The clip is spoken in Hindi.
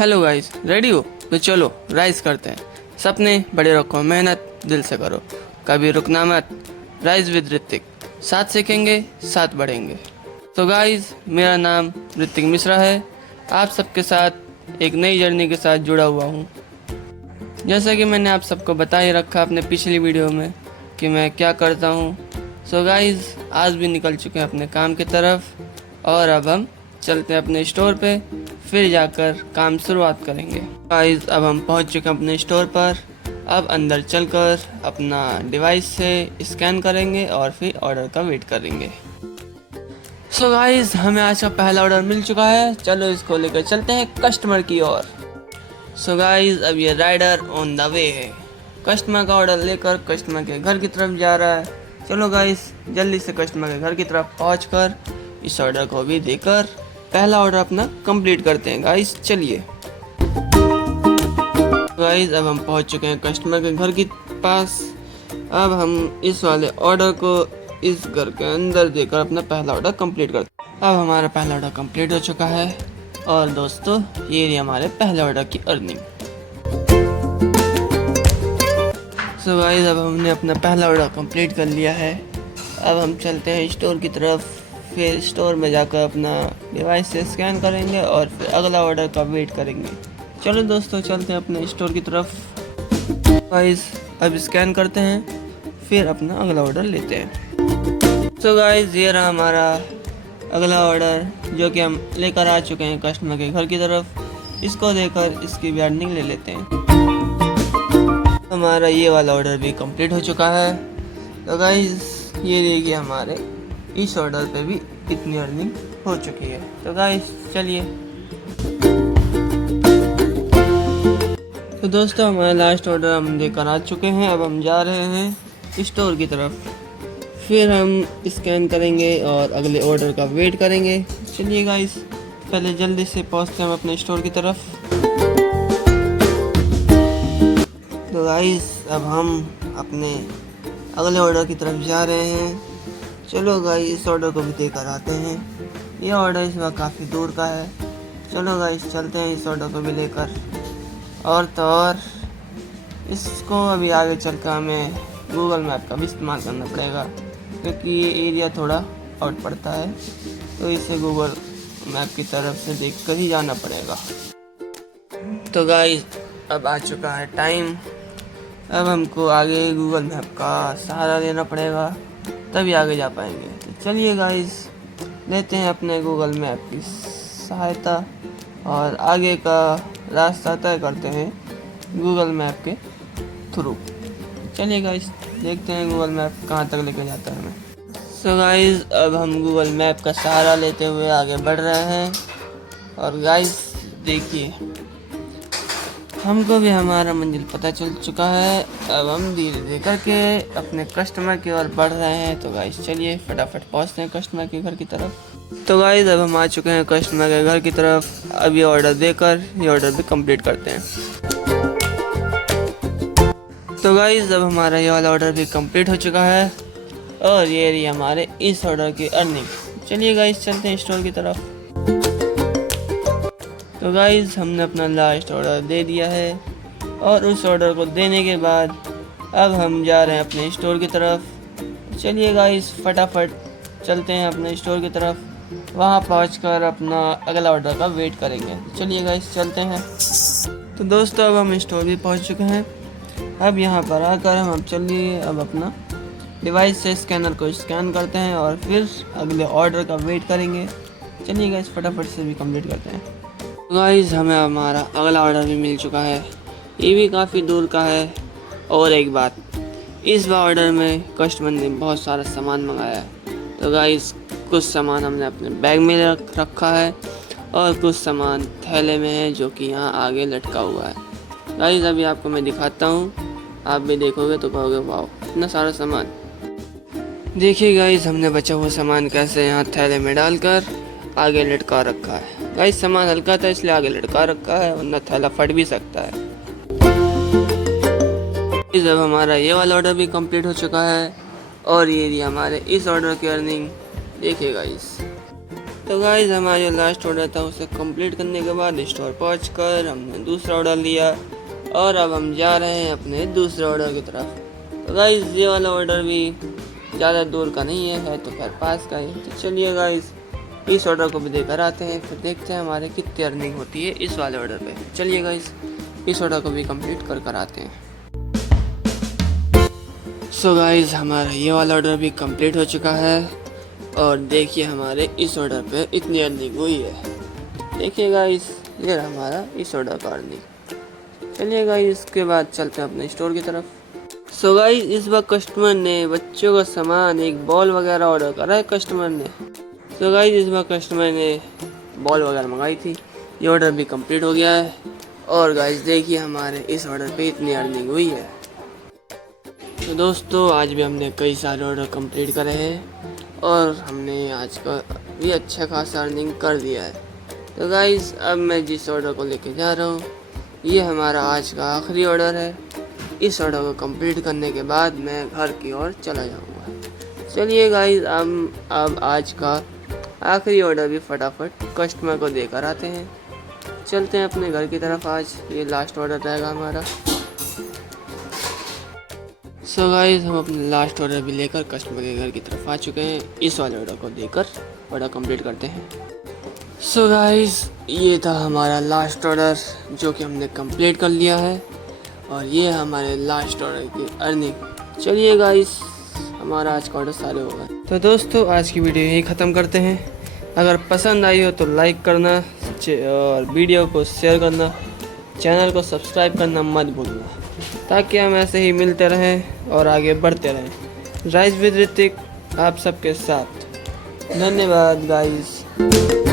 हेलो गाइस, रेडी हो? तो चलो राइज करते हैं। सपने बड़े रखो, मेहनत दिल से करो, कभी रुकना मत। राइज विद ऋतिक, साथ सीखेंगे साथ बढ़ेंगे। तो गाइस, मेरा नाम ऋतिक मिश्रा है। आप सबके साथ एक नई जर्नी के साथ जुड़ा हुआ हूँ। जैसा कि मैंने आप सबको बता ही रखा अपने पिछली वीडियो में कि मैं क्या करता हूँ। सो गाइस, आज भी निकल चुके हैं अपने काम की तरफ और अब हम चलते हैं अपने स्टोर पे, फिर जाकर काम शुरुआत करेंगे। गाइस, अब हम पहुंच चुके हैं अपने स्टोर पर। अब अंदर चलकर अपना डिवाइस से स्कैन करेंगे और फिर ऑर्डर का वेट करेंगे। सो गाइस, हमें आज का पहला ऑर्डर मिल चुका है। चलो इसको लेकर चलते हैं कस्टमर की ओर। सो गाइस, अब ये राइडर ऑन द वे है। कस्टमर का ऑर्डर लेकर कस्टमर के घर की तरफ जा रहा है। चलो गाइस, जल्दी से कस्टमर के घर की तरफ पहुंचकर इस ऑर्डर को भी देकर पहला ऑर्डर अपना कंप्लीट करते हैं। गाइस चलिए। गाइस, अब हम पहुंच चुके हैं कस्टमर के घर के पास। अब हम इस वाले ऑर्डर को इस घर के अंदर देकर अपना पहला ऑर्डर कंप्लीट करते हैं। अब हमारा पहला ऑर्डर कंप्लीट हो चुका है और दोस्तों, ये रही हमारे पहले ऑर्डर की अर्निंग। सो गाइस, अब हमने अपना पहला ऑर्डर कंप्लीट कर लिया है। अब हम चलते हैं स्टोर की तरफ। फिर स्टोर में जाकर अपना डिवाइस से स्कैन करेंगे और फिर अगला ऑर्डर का वेट करेंगे। चलो दोस्तों, चलते हैं अपने स्टोर की तरफ। गाइस, अब स्कैन करते हैं, फिर अपना अगला ऑर्डर लेते हैं। सो गाइस, ये रहा हमारा अगला ऑर्डर जो कि हम लेकर आ चुके हैं कस्टमर के घर की तरफ। इसको देकर इसकी भी अर्निंग ले लेते हैं। हमारा ये वाला ऑर्डर भी कंप्लीट हो चुका है। तो गाइस, ये देखिए हमारे इस ऑर्डर पे भी इतनी अर्निंग हो चुकी है। तो गाइस चलिए। तो दोस्तों, हमारा लास्ट ऑर्डर हम लेकर आ चुके हैं। अब हम जा रहे हैं स्टोर की तरफ। फिर हम स्कैन करेंगे और अगले ऑर्डर का वेट करेंगे। चलिए गाइस, पहले जल्दी से पहुंचते हैं हम अपने स्टोर की तरफ। तो गाइस, अब हम अपने अगले ऑर्डर की तरफ जा रहे हैं। चलो गाइस, इस ऑर्डर को भी देकर आते हैं। ये ऑर्डर इस बार काफ़ी दूर का है। चलो गाइस, चलते हैं इस ऑर्डर को भी लेकर। और तो और इसको अभी आगे चलकर हमें गूगल मैप का भी इस्तेमाल करना पड़ेगा, क्योंकि ये एरिया थोड़ा आउट पड़ता है, तो इसे गूगल मैप की तरफ से देखकर ही जाना पड़ेगा। तो गाइस, अब आ चुका है टाइम। अब हमको आगे गूगल मैप का सहारा लेना पड़ेगा, तभी आगे जा पाएंगे। तो चलिए गाइस, लेते हैं अपने गूगल मैप की सहायता और आगे का रास्ता तय करते हैं गूगल मैप के थ्रू। चलिए गाइस, देखते हैं गूगल मैप कहाँ तक लेके जाता है हमें। सो गाइस, अब हम गूगल मैप का सहारा लेते हुए आगे बढ़ रहे हैं। और गाइस देखिए, हमको भी हमारा मंजिल पता चल चुका है। अब हम धीरे धीरे करके अपने कस्टमर की ओर बढ़ रहे हैं। तो गाइस चलिए, फटाफट पहुंचते हैं कस्टमर के घर की तरफ। तो गाइस, अब हम आ चुके हैं कस्टमर के घर की तरफ। अब ये ऑर्डर देकर ये ऑर्डर भी कंप्लीट करते हैं। तो गाइस, अब हमारा ये वाला ऑर्डर भी कंप्लीट हो चुका है और ये रही हमारे इस ऑर्डर की अर्निंग। चलिए गाइस, चलते हैं स्टोर की तरफ। तो गाइस, हमने अपना लास्ट ऑर्डर दे दिया है और उस ऑर्डर को देने के बाद अब हम जा रहे हैं अपने स्टोर की तरफ। चलिए गाइस, फटाफट चलते हैं अपने स्टोर की तरफ। वहां पहुंचकर अपना अगला ऑर्डर का वेट करेंगे। चलिए गाइस, चलते हैं। तो दोस्तों, अब हम स्टोर भी पहुंच चुके हैं। अब यहां पर आकर हम चलिए अब अपना डिवाइस से स्कैनर को स्कैन करते हैं और फिर अगले ऑर्डर का वेट करेंगे। चलिए गाइस, फटाफट से भी कंप्लीट करते हैं। गाइस, हमें हमारा अगला ऑर्डर भी मिल चुका है। ये भी काफ़ी दूर का है। और एक बात, इस बार ऑर्डर में कस्टमर ने बहुत सारा सामान मंगाया है। तो गाइस, कुछ सामान हमने अपने बैग में रखा है और कुछ सामान थैले में है जो कि यहाँ आगे लटका हुआ है। गाइस, अभी आपको मैं दिखाता हूँ, आप भी देखोगे तो कहोगे वाह, इतना सारा सामान। देखिए गाइस, हमने बचा हुआ सामान कैसे यहाँ थैले में डालकर आगे लटका रखा है। गाइस, सामान हल्का था इसलिए आगे लटका रखा है, वरना थैला फट भी सकता है। जब हमारा ये वाला ऑर्डर भी कंप्लीट हो चुका है और ये हमारे इस ऑर्डर की अर्निंग। देखिए गाइस, तो गाइस हमारा जो लास्ट ऑर्डर था उसे कंप्लीट करने के बाद स्टोर पहुंचकर हमने दूसरा ऑर्डर लिया और अब हम जा रहे हैं अपने दूसरे ऑर्डर की तरफ। तो गाइस ये वाला ऑर्डर भी ज़्यादा दूर का नहीं है तो खैर पास का है। तो चलिए गाइस इस ऑर्डर को भी देकर आते हैं, फिर देखते हैं हमारे कितनी अर्निंग होती है इस वाले ऑर्डर पे। चलिए गाइस इस ऑर्डर को भी कंप्लीट कर आते हैं। सो गाइस हमारा ये वाला ऑर्डर भी कंप्लीट हो चुका है और देखिए हमारे इस ऑर्डर पे इतनी अर्निंग हुई है। देखिए गाइस ये हमारा इस ऑर्डर का अर्निंग। चलिए गाइस इसके बाद चलते हैं अपने स्टोर की तरफ। सो गाइस इस बार कस्टमर ने बच्चों का सामान एक बॉल वगैरह ऑर्डर करा है कस्टमर ने। सो गाइस इस बार कस्टमर ने बॉल वगैरह मंगाई थी, ये ऑर्डर भी कंप्लीट हो गया है और गाइस देखिए हमारे इस ऑर्डर पे इतनी अर्निंग हुई है। तो दोस्तों आज भी हमने कई सारे ऑर्डर कंप्लीट करे हैं और हमने आज का भी अच्छा खासा अर्निंग कर दिया है। तो गाइस अब मैं जिस ऑर्डर को लेके जा रहा हूँ ये हमारा आज का आखिरी ऑर्डर है। इस ऑर्डर को कंप्लीट करने के बाद मैं घर की ओर चला जाऊँगा। चलिए गाइस अब आज का आखिरी ऑर्डर भी फटाफट कस्टमर को देकर आते हैं। चलते हैं अपने घर की तरफ, आज ये लास्ट ऑर्डर रहेगा हमारा। सो गाइस हम अपने लास्ट ऑर्डर भी लेकर कस्टमर के घर की तरफ आ चुके हैं। इस वाले ऑर्डर को देकर ऑर्डर कंप्लीट करते हैं। सो गाइस ये था हमारा लास्ट ऑर्डर जो कि हमने कंप्लीट कर लिया है और ये हमारे लास्ट ऑर्डर की अर्निंग। चलिए गाइस हमारा आज का ऑर्डर सारे हो गए। तो दोस्तों आज की वीडियो यही ख़त्म करते हैं। अगर पसंद आई हो तो लाइक करना और वीडियो को शेयर करना, चैनल को सब्सक्राइब करना मत भूलना ताकि हम ऐसे ही मिलते रहें और आगे बढ़ते रहें। राइस विद ऋतिक आप सबके साथ। धन्यवाद गाइस।